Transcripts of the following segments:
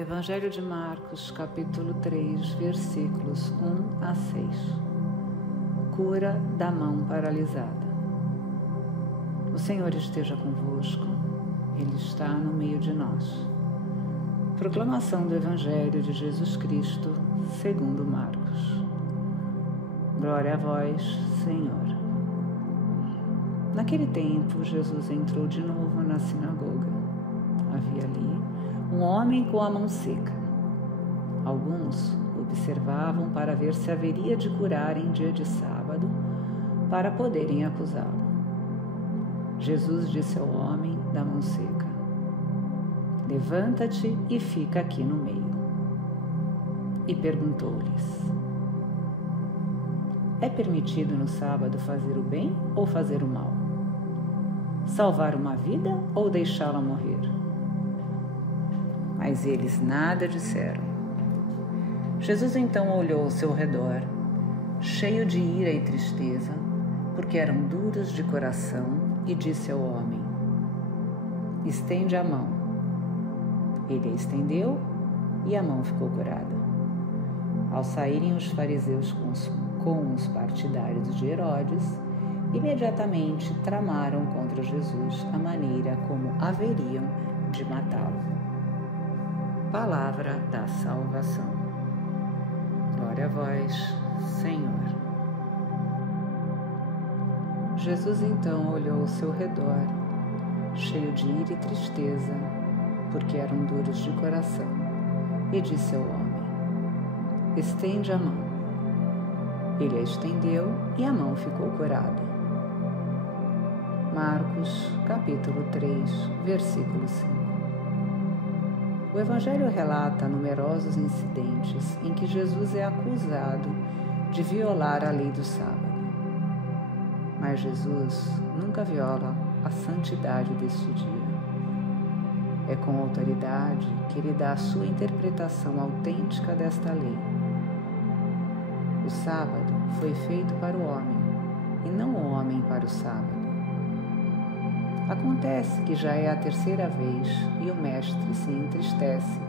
Evangelho de Marcos, capítulo 3, versículos 1 a 6. Cura da mão paralisada. O Senhor esteja convosco, Ele está no meio de nós. Proclamação do Evangelho de Jesus Cristo, segundo Marcos. Glória a vós, Senhor. Naquele tempo, Jesus entrou de novo na sinagoga. Havia ali um homem com a mão seca. Alguns observavam para ver se haveria de curar em dia de sábado, para poderem acusá-lo. Jesus disse ao homem da mão seca: levanta-te e fica aqui no meio. E perguntou-lhes: é permitido no sábado fazer o bem ou fazer o mal? Salvar uma vida ou deixá-la morrer? Mas eles nada disseram. Jesus então olhou ao seu redor, cheio de ira e tristeza, porque eram duros de coração, e disse ao homem: estende a mão. Ele a estendeu e a mão ficou curada. Ao saírem os fariseus com os partidários de Herodes, imediatamente tramaram contra Jesus a maneira como haveriam de matá-lo. Palavra da salvação. Glória a vós, Senhor. Jesus então olhou ao seu redor, cheio de ira e tristeza, porque eram duros de coração, e disse ao homem: estende a mão. Ele a estendeu e a mão ficou curada. Marcos, capítulo 3, versículo 5. O Evangelho relata numerosos incidentes em que Jesus é acusado de violar a lei do sábado. Mas Jesus nunca viola a santidade deste dia. É com autoridade que ele dá a sua interpretação autêntica desta lei. O sábado foi feito para o homem, e não o homem para o sábado. Acontece que já é a terceira vez e o mestre se entristece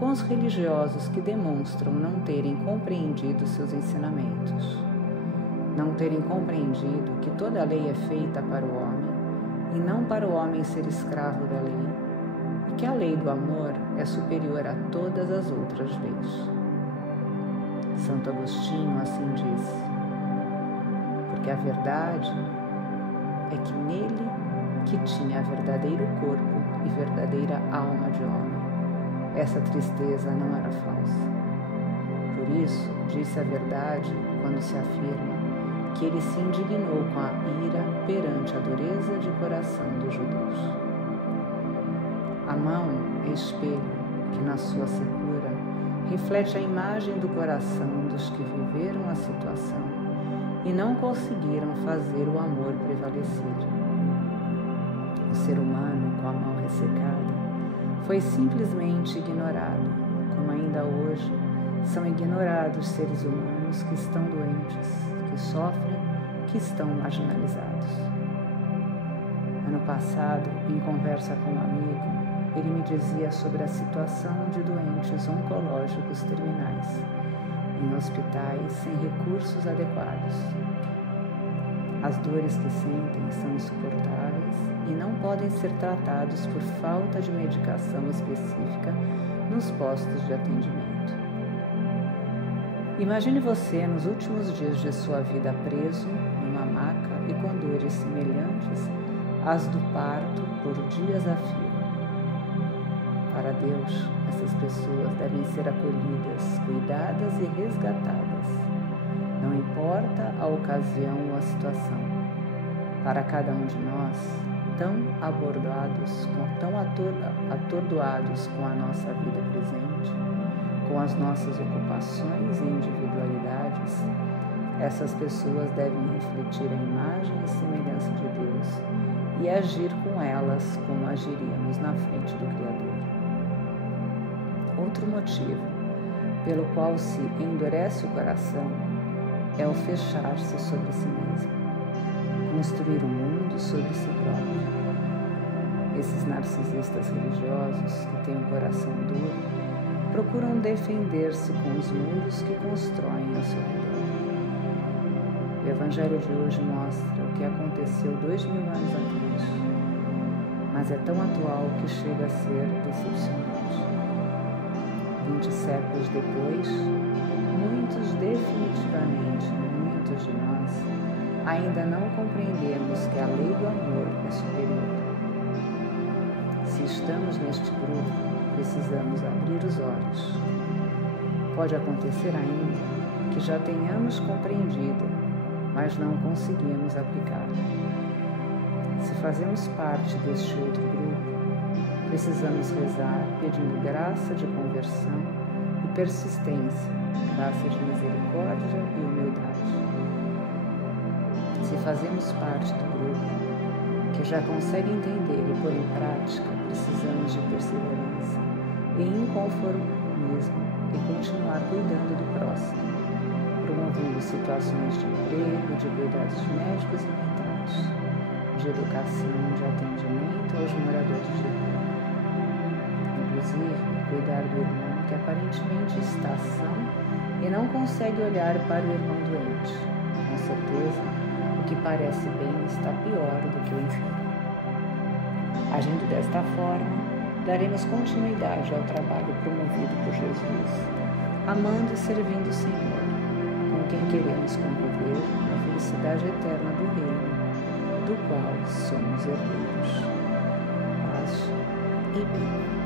com os religiosos que demonstram não terem compreendido seus ensinamentos, não terem compreendido que toda a lei é feita para o homem e não para o homem ser escravo da lei, e que a lei do amor é superior a todas as outras leis. Santo Agostinho assim diz: porque a verdade é que nele que tinha verdadeiro corpo e verdadeira alma de homem. Essa tristeza não era falsa. Por isso, disse a verdade quando se afirma que ele se indignou com a ira perante a dureza de coração dos judeus. A mão é espelho que, na sua secura, reflete a imagem do coração dos que viveram a situação e não conseguiram fazer o amor prevalecer. O ser humano, com a mão ressecada, foi simplesmente ignorado, como ainda hoje são ignorados seres humanos que estão doentes, que sofrem, que estão marginalizados. Ano passado, em conversa com um amigo, ele me dizia sobre a situação de doentes oncológicos terminais, em hospitais sem recursos adequados. As dores que sentem são insuportáveis e não podem ser tratados por falta de medicação específica nos postos de atendimento. Imagine você nos últimos dias de sua vida preso numa maca e com dores semelhantes às do parto por dias a fio. Para Deus, essas pessoas devem ser acolhidas, cuidadas e resgatadas. Não importa a ocasião ou a situação. Para cada um de nós, tão atordoados com a nossa vida presente, com as nossas ocupações e individualidades, essas pessoas devem refletir a imagem e semelhança de Deus e agir com elas como agiríamos na frente do Criador. Outro motivo pelo qual se endurece o coração é o fechar-se sobre si mesmo, construir um mundo sobre si próprio. Esses narcisistas religiosos que têm um coração duro procuram defender-se com os muros que constroem ao seu redor. O Evangelho de hoje mostra o que aconteceu 2000 anos atrás, mas é tão atual que chega a ser decepcionante. 20 séculos depois, definitivamente muitos de nós, ainda não compreendemos que a lei do amor é superior. Se estamos neste grupo, precisamos abrir os olhos. Pode acontecer ainda que já tenhamos compreendido, mas não conseguimos aplicar. Se fazemos parte deste outro grupo, precisamos rezar pedindo graça de conversão e persistência, graça de misericórdia e humildade. Se fazemos parte do grupo que já consegue entender e pôr em prática, precisamos de perseverança e inconformismo e continuar cuidando do próximo, promovendo situações de emprego, de cuidados médicos e mentais, de educação, de atendimento aos moradores de rua. Inclusive, cuidar do irmão que aparentemente está são e não consegue olhar para o irmão doente. Com certeza, o que parece bem está pior do que o enfermo. Agindo desta forma, daremos continuidade ao trabalho promovido por Jesus, amando e servindo o Senhor, com quem queremos conviver na felicidade eterna do reino, do qual somos herdeiros. Paz e bem.